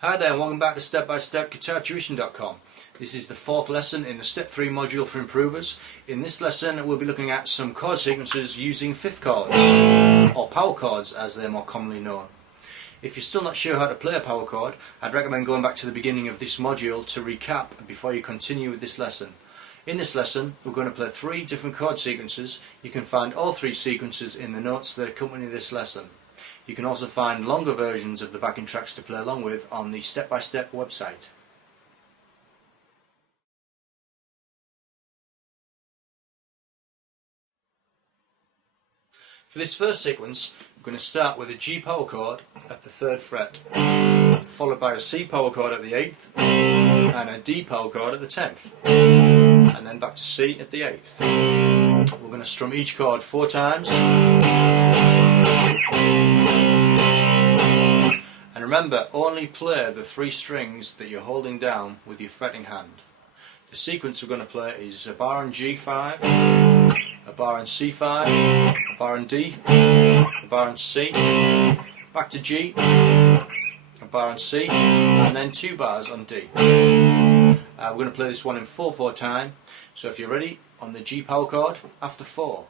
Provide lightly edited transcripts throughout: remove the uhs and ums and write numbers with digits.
Hi there and welcome back to step-by-step guitar-tuition.com. This is the fourth lesson in the Step 3 module for improvers. In this lesson we'll be looking at some chord sequences using fifth chords, or power chords as they're more commonly known. If you're still not sure how to play a power chord, I'd recommend going back to the beginning of this module to recap before you continue with this lesson. In this lesson we're going to play three different chord sequences. You can find all three sequences in the notes that accompany this lesson. You can also find longer versions of the backing tracks to play along with on the step-by-step website. For this first sequence, we're going to start with a G power chord at the 3rd fret, followed by a C power chord at the 8th, and a D power chord at the 10th, and then back to C at the 8th. We're going to strum each chord 4 times. And remember, only play the 3 strings that you're holding down with your fretting hand. The sequence we're going to play is a bar on G5, a bar on C5, a bar on D, a bar on C, back to G, a bar on C, and then 2 bars on D. We're going to play this one in 4/4 time, so if you're ready, on the G power chord, after 4.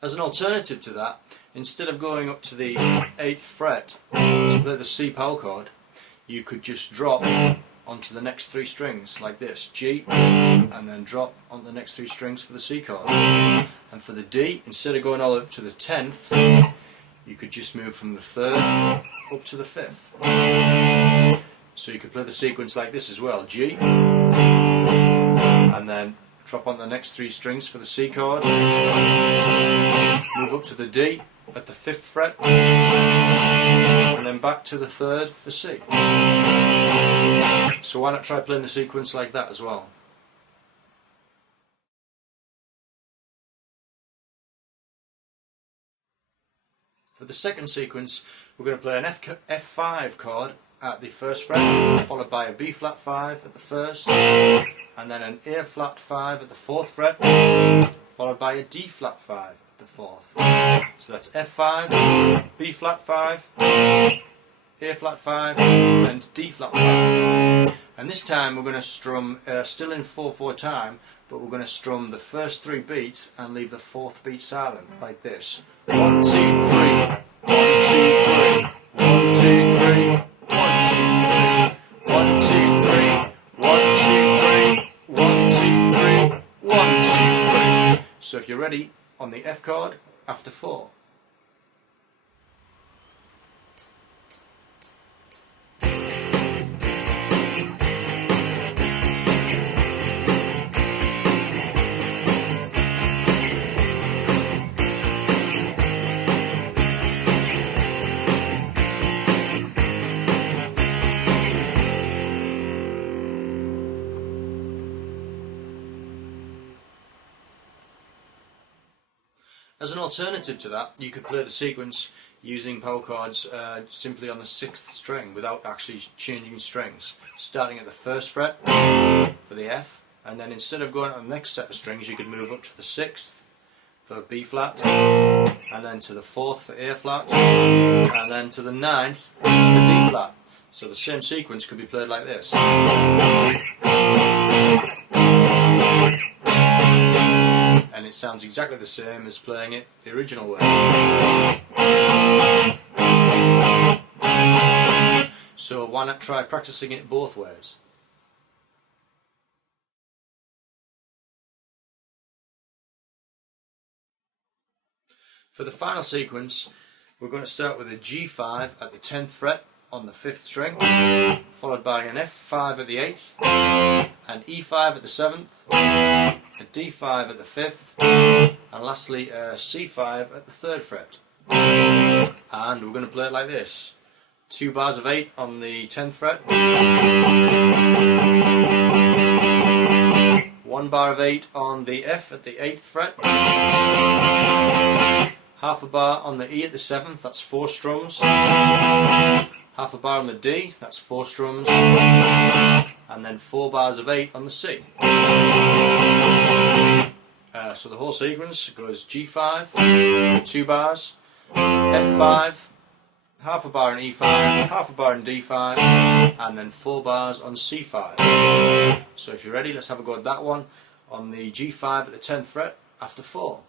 As an alternative to that, instead of going up to the 8th fret to play the C power chord, you could just drop onto the next 3 strings like this, G, and then drop on the next 3 strings for the C chord. And for the D, instead of going all up to the 10th, you could just move from the 3rd up to the 5th. So you could play the sequence like this as well, G, and then drop on the next 3 strings for the C chord, move up to the D at the 5th fret, and then back to the 3rd for C. So why not try playing the sequence like that as well? For the second sequence, we're going to play an F5 chord at the 1st fret, followed by a B flat 5 at the 1st, and then an A flat 5 at the 4th fret, followed by a D flat 5 at the 4th. So that's F5, B flat 5, A flat 5, and D flat 5. And this time we're going to strum, still in 4/4 time, but we're going to strum the first 3 beats and leave the 4th beat silent, like this. 1, 2, 3, 1, 2, 3, 1, 2, 3. 1, 2, 3, 1, 2, 3, 1, 2, 3, 1, 2, 3. So if you're ready, on the F chord, after 4. As an alternative to that, you could play the sequence using power chords simply on the 6th string without actually changing strings. Starting at the 1st fret for the F, and then instead of going on the next set of strings, you could move up to the 6th for B flat, and then to the 4th for A flat, and then to the 9th for D flat. So the same sequence could be played like this. And it sounds exactly the same as playing it the original way. So why not try practicing it both ways? For the final sequence, we're going to start with a G5 at the 10th fret, on the 5th string, followed by an F5 at the 8th, an E5 at the 7th, a D5 at the 5th, and lastly a C5 at the 3rd fret. And we're going to play it like this. 2 bars of 8 on the 10th fret, 1 bar of 8 on the F at the 8th fret, half a bar on the E at the 7th, that's 4 strums, half a bar on the D, that's 4 strums, and then 4 bars of 8 on the C. So the whole sequence goes G5 for 2 bars, F5, half a bar on E5, half a bar on D5, and then 4 bars on C5. So if you're ready, let's have a go at that one on the G5 at the 10th fret after 4.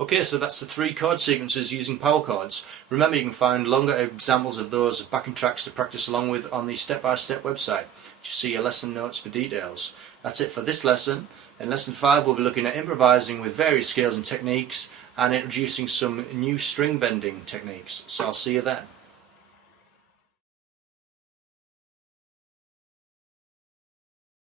Okay, so that's the 3 chord sequences using power chords. Remember, you can find longer examples of those backing tracks to practice along with on the step-by-step website. Just see your lesson notes for details. That's it for this lesson. In lesson 5 we'll be looking at improvising with various scales and techniques and introducing some new string bending techniques. So I'll see you then.